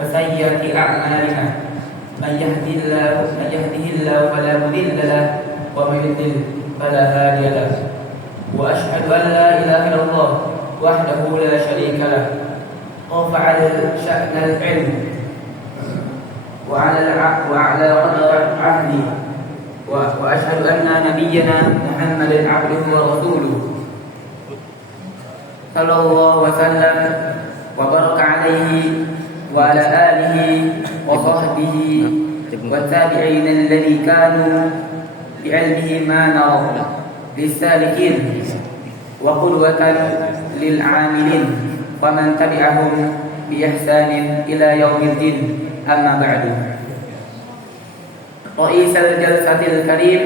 وسيئات أعمالنا من يهده الله فلا مضل له ومن يضلل فلا هادي له وأشهد أن لا إله إلا الله وحده لا شريك له رفع شأن العلم وعلى قدر عهده وأشهد أن نبينا محمد عبده ورسوله صلى الله وسلم وبارك عليه وعلى آله وصحبه والتابعين الذي كانوا بعلمه ما نرى للسالكين وقدوة للعاملين ومن تبعهم بإحسان إلى يوم الدين. أما بعد، رئيس الجلسة الكريم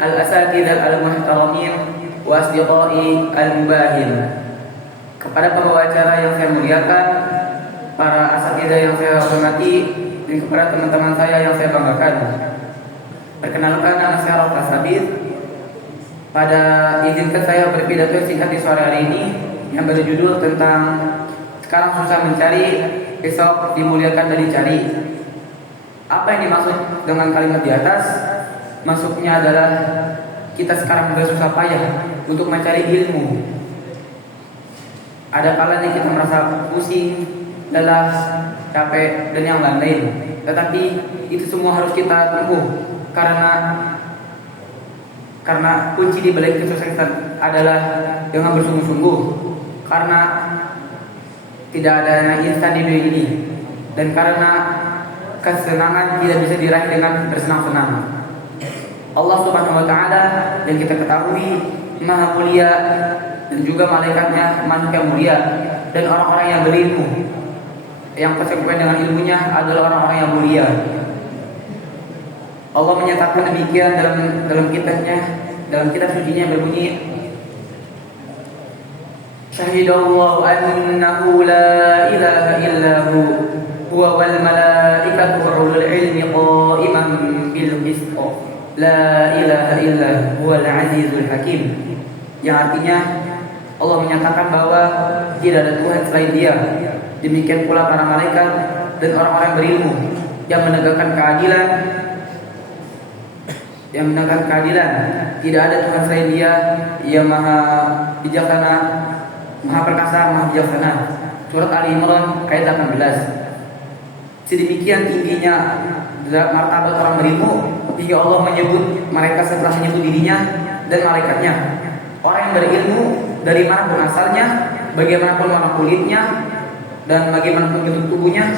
الأساتذة المحترمين وأصدقائي المباهل, kepada pembawa acara yang saya muliakan, para asatidzah yang saya hormati, dan kepada teman-teman saya yang saya banggakan. Perkenalkan, nama saya Rafa Sabit. Pada izinkan saya berpidato singkat di sore hari ini yang berjudul tentang sekarang susah mencari, besok dimuliakan dan dicari. Apa yang dimaksud dengan kalimat di atas? Maksudnya adalah kita sekarang bersusah payah untuk mencari ilmu. Ada kalanya kita merasa pusing, lelah, capek, dan yang lain-lain. Tetapi itu semua harus kita tempuh karena kunci di balik kesuksesan adalah dengan bersungguh-sungguh. Karena tidak ada yang instan di dunia ini, dan karena kesenangan tidak bisa diraih dengan bersenang-senang. Allah Subhanahu wa Ta'ala yang kita ketahui Maha Mulia, dan juga malaikatnya manusia mulia, dan orang-orang yang berilmu yang konsekuen dengan ilmunya adalah orang-orang yang mulia. Allah menyatakan demikian dalam kitabnya, dalam kitab sucinya yang berbunyi, Syahidallahu annahu la ilaha illahu huwa wal malaikatu wa ulul ilmi qa'iman bil qist. La ilaha illa huwal azizul hakim. Yang artinya Allah menyatakan bahwa tidak ada Tuhan selain Dia. Demikian pula para malaikat dan orang-orang berilmu yang menegakkan keadilan. Tidak ada Tuhan selain Dia yang maha bijaksana, maha perkasa, maha bijaksana. Surat Ali Imran ayat 18. Sedemikian tingginya martabat orang berilmu hingga Allah menyebut mereka setelah menyebut dirinya dan malaikatnya. Orang yang berilmu dari mana pun asalnya, bagaimanapun warna kulitnya, dan bagaimanapun bentuk tubuhnya,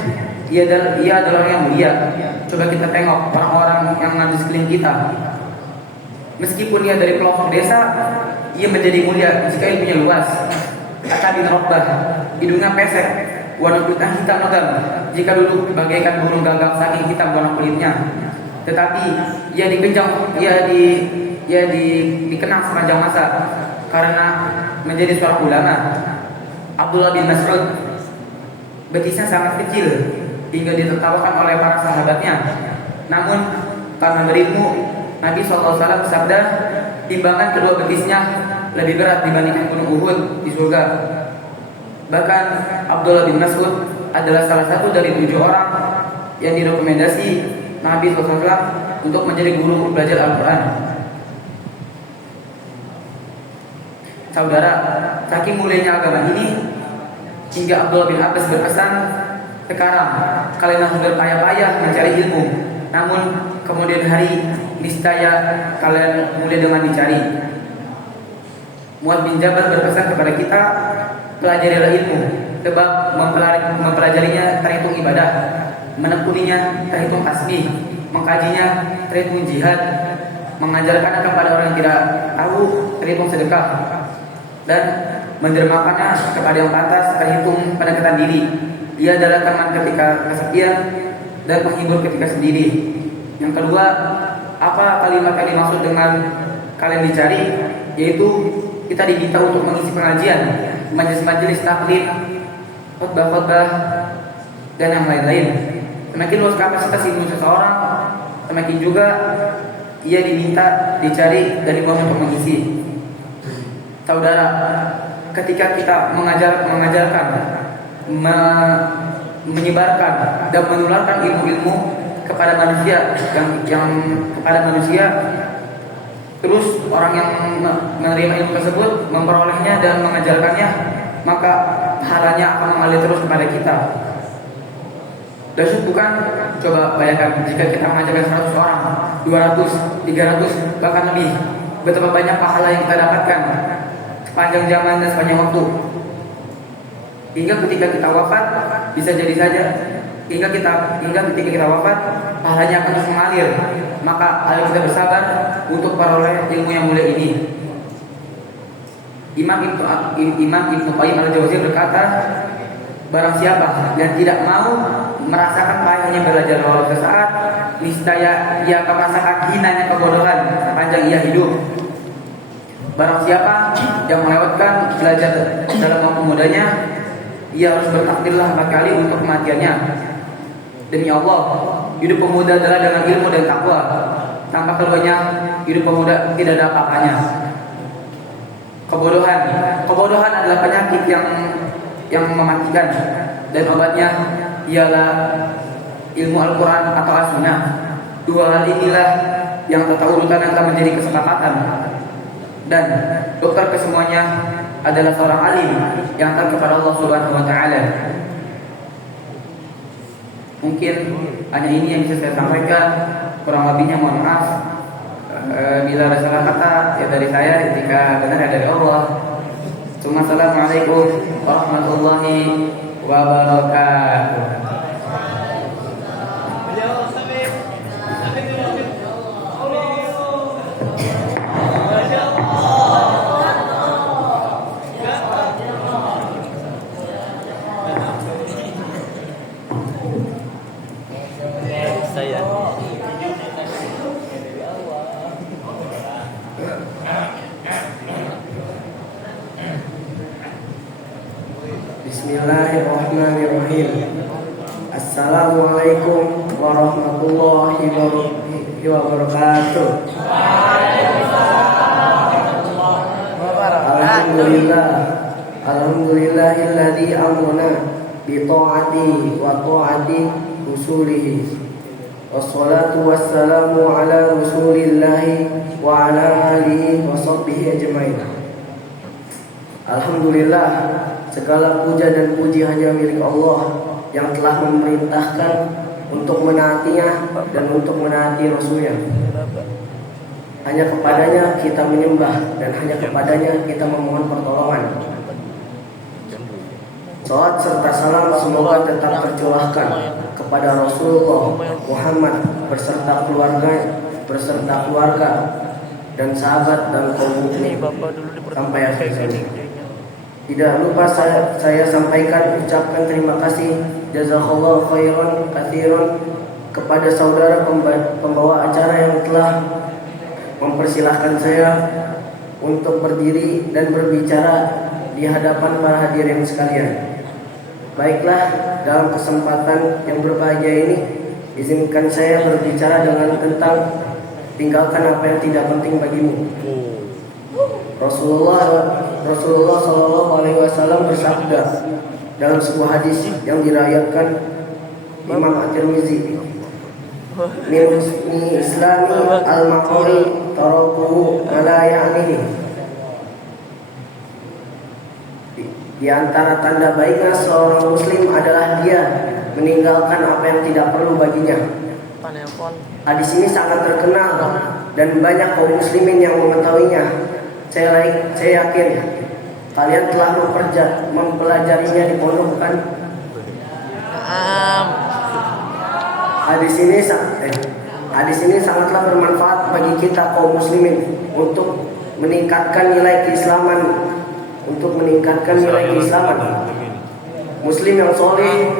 ia adalah orang yang mulia. Coba kita tengok orang-orang yang ada di sekeliling kita. Meskipun dia dari pelosok desa, ia menjadi mulia jika ilmunya luas. Kata bin Uqbah, hidungnya pesek, warna kulitnya hitam legam jika duduk bagaikan burung gagak saking hitam warna kulitnya. Tetapi ia dikenang sepanjang masa karena menjadi seorang ulama. Abdullah bin Mas'ud, betisnya sangat kecil hingga ditertawakan oleh para sahabatnya. Namun karena berilmu, Nabi SAW bersabda, timbangan kedua betisnya lebih berat dibandingkan gunung Uhud di surga. Bahkan Abdullah bin Mas'ud adalah salah satu dari 7 orang yang direkomendasi Nabi SAW untuk menjadi guru belajar Al-Quran. Saudara, saking mulianya agama ini hingga Abdullah bin Abbas berpesan, sekarang kalian harus berpayah-payah mencari ilmu, namun kemudian hari niscaya kalian mulia dengan dicari. Muadz bin Jabal berpesan kepada kita, pelajarilah ilmu, sebab mempelajarinya terhitung ibadah, menekuninya terhitung tasbih, mengkajinya terhitung jihad, mengajarkannya kepada orang yang tidak tahu terhitung sedekah, dan mendermakannya kepada yang pantas terhitung pendekatan diri. Ia adalah teman ketika kesepian dan penghibur ketika sendiri. Yang kedua, apa kalimat yang dimaksud dengan kalian dicari? Yaitu kita diminta untuk mengisi pengajian, majelis-majelis taklim, khutbah-khutbah, dan yang lain-lain. Semakin luas kapasitas ilmu seseorang, semakin juga ia diminta dicari dari bawah untuk mengisi. Saudara, ketika kita mengajarkan, menyebarkan dan menularkan ilmu-ilmu kepada manusia yang kepada manusia. Terus orang yang menerima ilmu tersebut memperolehnya dan mengajarkannya, maka pahalanya akan mengalir terus kepada kita. Dan bukan, coba bayangkan jika kita mengajarkan 100 orang, 200, 300, bahkan lebih, betapa banyak pahala yang kita dapatkan sepanjang zaman dan sepanjang waktu. Hingga ketika kita wafat, bisa jadi saja hingga ketika kita wafat, pahalanya akan terus mengalir. Maka ayo kita bersabar untuk peroleh ilmu yang mulia ini. Imam Ibnu Qayyim al-Jauziyah berkata, barang siapa yang tidak mau merasakan pahitnya belajar walau sesaat, niscaya ia akan merasakan hinanya kebodohan sepanjang ia hidup. Barang siapa yang melewatkan belajar dalam waktu mudanya, ia harus bertakdirlah 4 kali untuk kematiannya. Demi Allah, hidup pemuda adalah dengan ilmu dan takwa. Tanpa keduanya, hidup pemuda tidak ada apa-apanya. Kebodohan adalah penyakit yang mematikan, dan obatnya ialah ilmu Al-Quran atau As-Sunnah. Dua hal inilah yang tata urutan yang telah menjadi kesepakatan. Dan dokter kesemuanya adalah seorang alim yang taat kepada Allah Subhanahu wa taala. Mungkin hanya ini yang bisa saya sampaikan, kurang lebihnya mohon maaf. Bila ada salah kata ya dari saya, jika benar ya dari Allah. Assalamualaikum warahmatullahi wabarakatuh. Bismillahirrahmanirrahim. Assalamualaikum warahmatullahi wabarakatuh. Alhamdulillahilladzi amana bi ta'ati wa ta'ati rusulihi. Wassalatu wassalamu ala rasulillahi wa ala alihi wa sahbihi ajmain. Alhamdulillah, segala puja dan puji hanya milik Allah yang telah memerintahkan untuk menaatinya dan untuk menaati Rasulnya. Hanya kepadanya kita menyembah dan hanya kepadanya kita memohon pertolongan. Salat serta salam semoga tetap tercurahkan kepada Rasulullah Muhammad beserta keluarga dan sahabat dan kaum mukminin sampai akhir zaman. Tidak lupa saya ucapkan terima kasih jazakallahu khairan katsiran kepada saudara pembawa acara yang telah mempersilahkan saya untuk berdiri dan berbicara di hadapan para hadirin sekalian. Baiklah, dalam kesempatan yang berbahagia ini, izinkan saya berbicara tentang tinggalkan apa yang tidak penting bagimu. Rasulullah Shallallahu Alaihi Wasallam bersabda dalam sebuah hadis yang diriwayatkan Imam At-Tirmizi, "Min husni islami al-maqri tarakuhu ala ya'nihi." Di antara tanda baiknya seorang muslim adalah dia meninggalkan apa yang tidak perlu baginya. Hadis ini sangat terkenal dan banyak kaum muslimin yang mengetahuinya. Saya yakin kalian telah mempelajarinya di pondok kan? Hadis ini sangatlah bermanfaat bagi kita kaum muslimin untuk meningkatkan nilai keislaman. Muslim yang soleh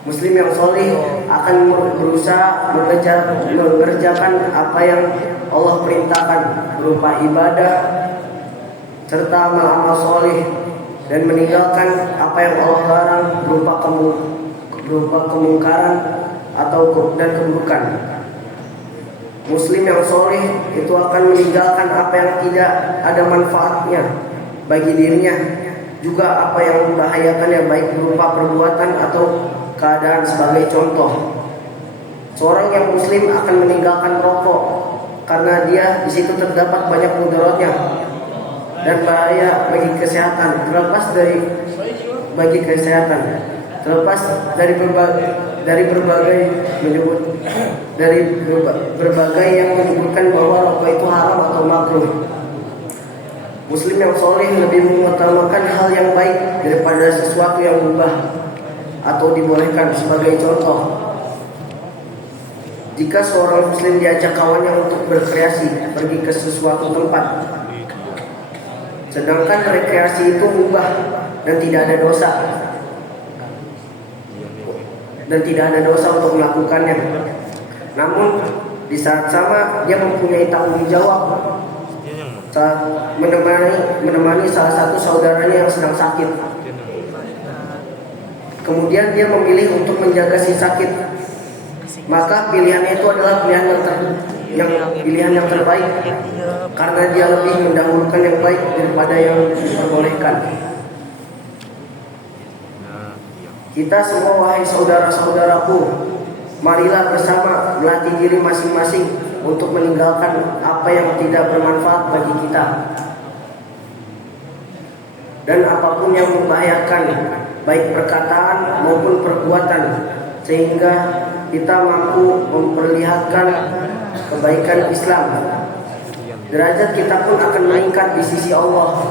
Muslim yang soleh akan berusaha mengerjakan apa yang Allah perintahkan berupa ibadah serta amal soleh, dan meninggalkan apa yang Allah larang berupa kemungkaran dan keburukan. Muslim yang soleh itu akan meninggalkan apa yang tidak ada manfaatnya bagi dirinya juga apa yang membahayakannya baik berupa perbuatan atau keadaan. Sebagai contoh, seorang yang muslim akan meninggalkan merokok karena dia di situ terdapat banyak mudaratnya dan bahaya bagi kesehatan. Terlepas dari berbagai yang menyebutkan bahwa rokok itu haram atau makruh. Muslim yang soleh lebih mengutamakan hal yang baik daripada sesuatu yang mubah atau dibolehkan. Sebagai contoh, jika seorang muslim diajak kawannya untuk berkreasi pergi ke sesuatu tempat, sedangkan rekreasi itu mubah dan tidak ada dosa untuk melakukannya, namun di saat sama dia mempunyai tanggung jawab saat menemani salah satu saudaranya yang sedang sakit. Kemudian dia memilih untuk menjaga si sakit, maka pilihannya itu adalah pilihan yang terbaik, karena dia lebih mendahulukan yang baik daripada yang diperbolehkan. Kita semua, wahai saudara-saudaraku, marilah bersama melatih diri masing-masing untuk meninggalkan apa yang tidak bermanfaat bagi kita dan apapun yang membahayakan, baik perkataan maupun perbuatan, sehingga kita mampu memperlihatkan kebaikan Islam. Derajat kita pun akan meningkat di sisi Allah.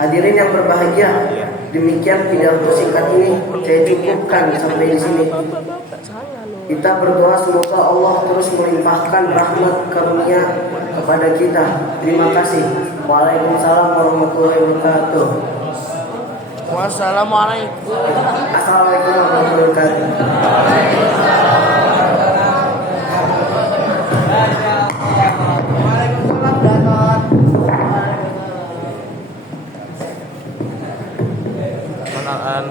Hadirin yang berbahagia, demikian pidato singkat ini saya cukupkan sampai di sini. Kita berdoa semoga Allah terus melimpahkan rahmat karunia kepada kita. Terima kasih. Waalaikumsalam warahmatullahi wabarakatuh. Wassalamualaikum. Assalamualaikum warahmatullahi wabarakatuh. Menaan.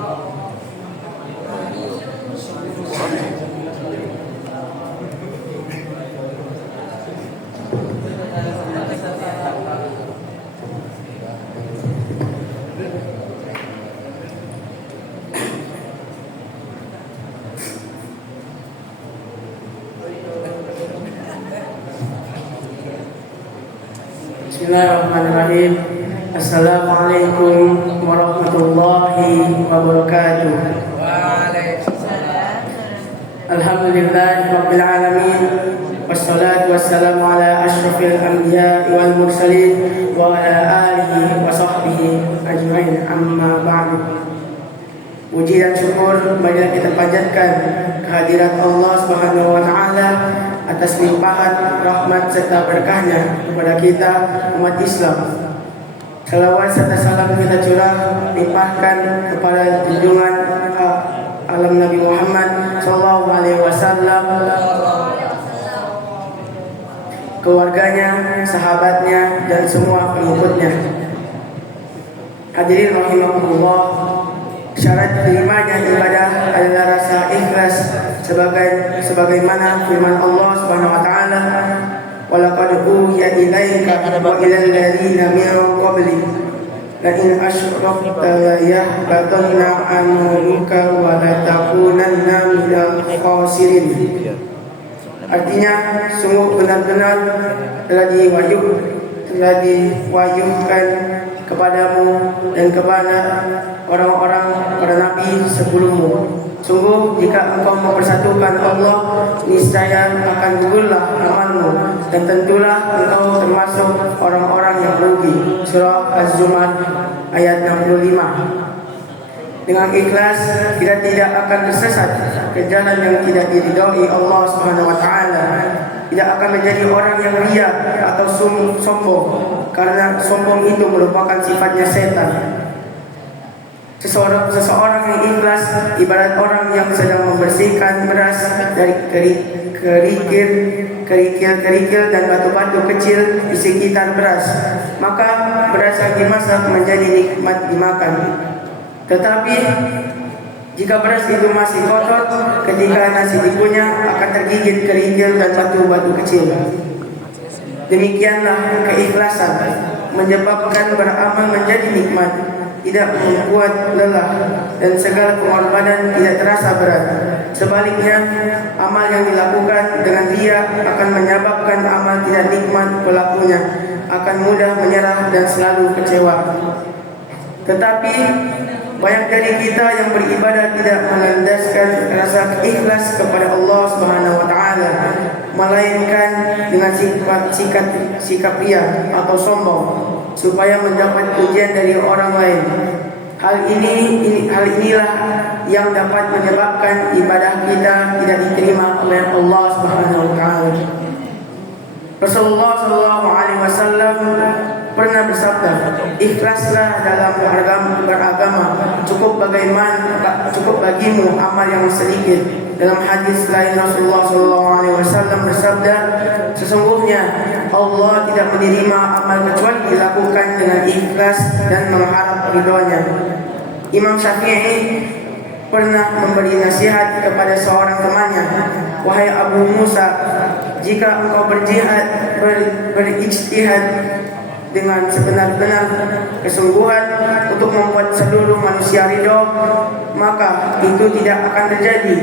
Bismillahirrahmanirrahim. Assalamualaikum warahmatullahi wabarakatuh. Alhamdulillahirabbil alamin. Wassalatu wassalamu ala asyrafil anbiya wal mursalin wa ala alihi wa sahbihi ajmain. Amma ba'du. Puji dan syukur marilah kita panjatkan kehadirat Allah Subhanahu wa taala atas limpahan rahmat serta berkahnya kepada kita umat Islam. Salawat serta salam kita curah limpahkan kepada junjungan alam Nabi Muhammad sallallahu alaihi wasallam, keluarganya, sahabatnya dan semua pengikutnya. Hadirin rahimakumullah, syarat diterimanya ibadah adalah rasa ikhlas sebagaimana firman Allah Subhanahu wa taala, wa laqad uhiya ilaika wa ilal ladzina min qablik la in asyrakta la yahbatanna 'amaluka wa la takunanna minal khasirin. Artinya, sungguh benar-benar telah diwahyukan kepadamu dan kepada orang-orang para nabi sebelummu. Sungguh jika engkau mempersatukan Allah, niscaya akan gugurlah amalmu dan tentulah engkau termasuk orang-orang yang rugi. Surah Az-Zumar ayat 65. Dengan ikhlas kita tidak akan tersesat ke jalan yang tidak diridhoi Allah Subhanahu wa taala. Tidak akan menjadi orang yang ria atau sombong, karena sombong itu merupakan sifatnya setan. Seseorang yang ikhlas ibarat orang yang sedang membersihkan beras dari kerikil dan batu-batu kecil di sekitar beras. Maka beras yang dimasak menjadi nikmat dimakan. Tetapi jika beras itu masih kotor, ketika nasi dikunyah akan tergigit kerikil dan batu-batu kecil. Demikianlah keikhlasan menyebabkan beramal menjadi nikmat, tidak membuat lelah dan segala pengorbanan tidak terasa berat. Sebaliknya, amal yang dilakukan dengan riya akan menyebabkan amal tidak nikmat pelakunya, akan mudah menyerah dan selalu kecewa. Tetapi banyak dari kita yang beribadah tidak melandaskan rasa ikhlas kepada Allah Subhanahu wa taala, melainkan dengan sikap riya atau sombong supaya mendapat pujian dari orang lain. Hal inilah yang dapat menyebabkan ibadah kita tidak diterima oleh Allah Subhanahu wa taala. Rasulullah sallallahu alaihi wasallam pernah bersabda, "Ikhlaslah dalam beragama, cukup bagimu amal yang sedikit." Dalam hadis lain Rasulullah sallallahu alaihi wasallam bersabda, "Sesungguhnya Allah tidak menerima amal kecuali dilakukan dengan ikhlas dan mengharap ridhonya." Imam Syafi'i pernah memberi nasihat kepada seorang temannya, "Wahai Abu Musa, jika engkau berijtihad dengan sebenar-benar kesungguhan untuk membuat seluruh manusia ridho, maka itu tidak akan terjadi.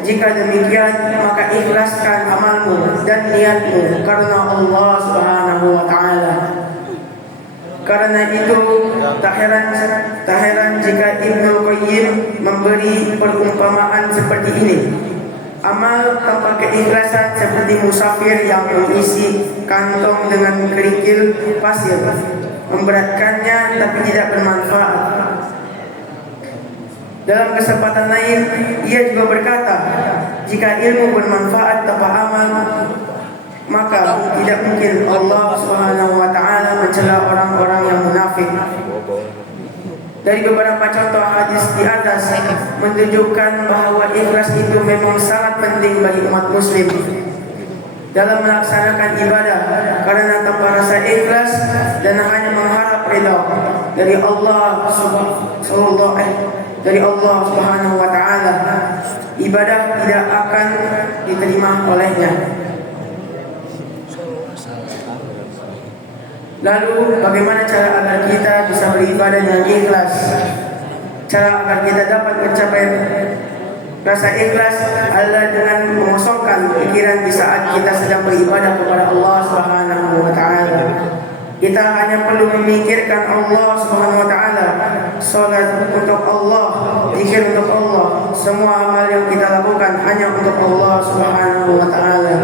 Jika demikian, maka ikhlaskan amalmu dan niatmu karena Allah Subhanahu wa taala." Karena itu tak heran jika Ibnu Qayyim memberi perumpamaan seperti ini. Amal tanpa keikhlasan seperti musafir yang mengisi kantong dengan kerikil pasir, memberatkannya tapi tidak bermanfaat. Dalam kesempatan lain, ia juga berkata, jika ilmu bermanfaat tanpa amal, maka tidak mungkin Allah Subhanahu wa taala mencela orang-orang yang munafik. Dari beberapa contoh hadis di atas menunjukkan bahwa ikhlas itu memang sangat penting bagi umat muslim dalam melaksanakan ibadah, karena tanpa rasa ikhlas dan hanya mengharap ridha dari Allah Subhanahu wa taala, ibadah tidak akan diterima olehnya. Lalu bagaimana cara agar kita bisa beribadah dengan ikhlas? Cara agar kita dapat mencapai rasa ikhlas adalah dengan mengosongkan pikiran di saat kita sedang beribadah kepada Allah Subhanahu wa taala. Kita hanya perlu memikirkan Allah Subhanahu wa taala, salat untuk Allah, zikir untuk Allah. Semua amal yang kita lakukan hanya untuk Allah Subhanahu wa taala.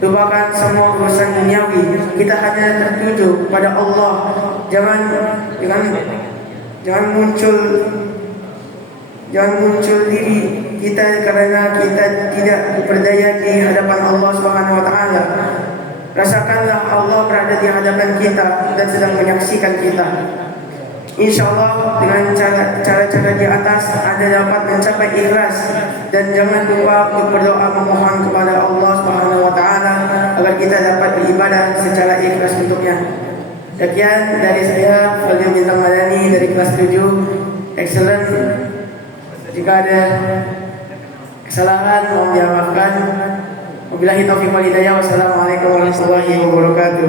Lupakan semua urusan duniawi. Kita hanya tertuju kepada Allah. Jangan muncul diri kita karena kita tidak berdaya di hadapan Allah Subhanahu wa taala. Rasakanlah Allah berada di hadapan kita dan sedang menyaksikan kita. InsyaAllah dengan cara-cara di atas Anda dapat mencapai ikhlas. Dan jangan lupa untuk berdoa memohon kepada Allah Subhanahu wa taala agar kita dapat beribadah secara ikhlas untuknya. Sekian dari saya, Fadil Bintang Madani dari kelas 7. Excellent. Jika ada kesalahan mohon dimaafkan. Wabillahi taufiq wal hidayah. Wassalamualaikum warahmatullahi wabarakatuh.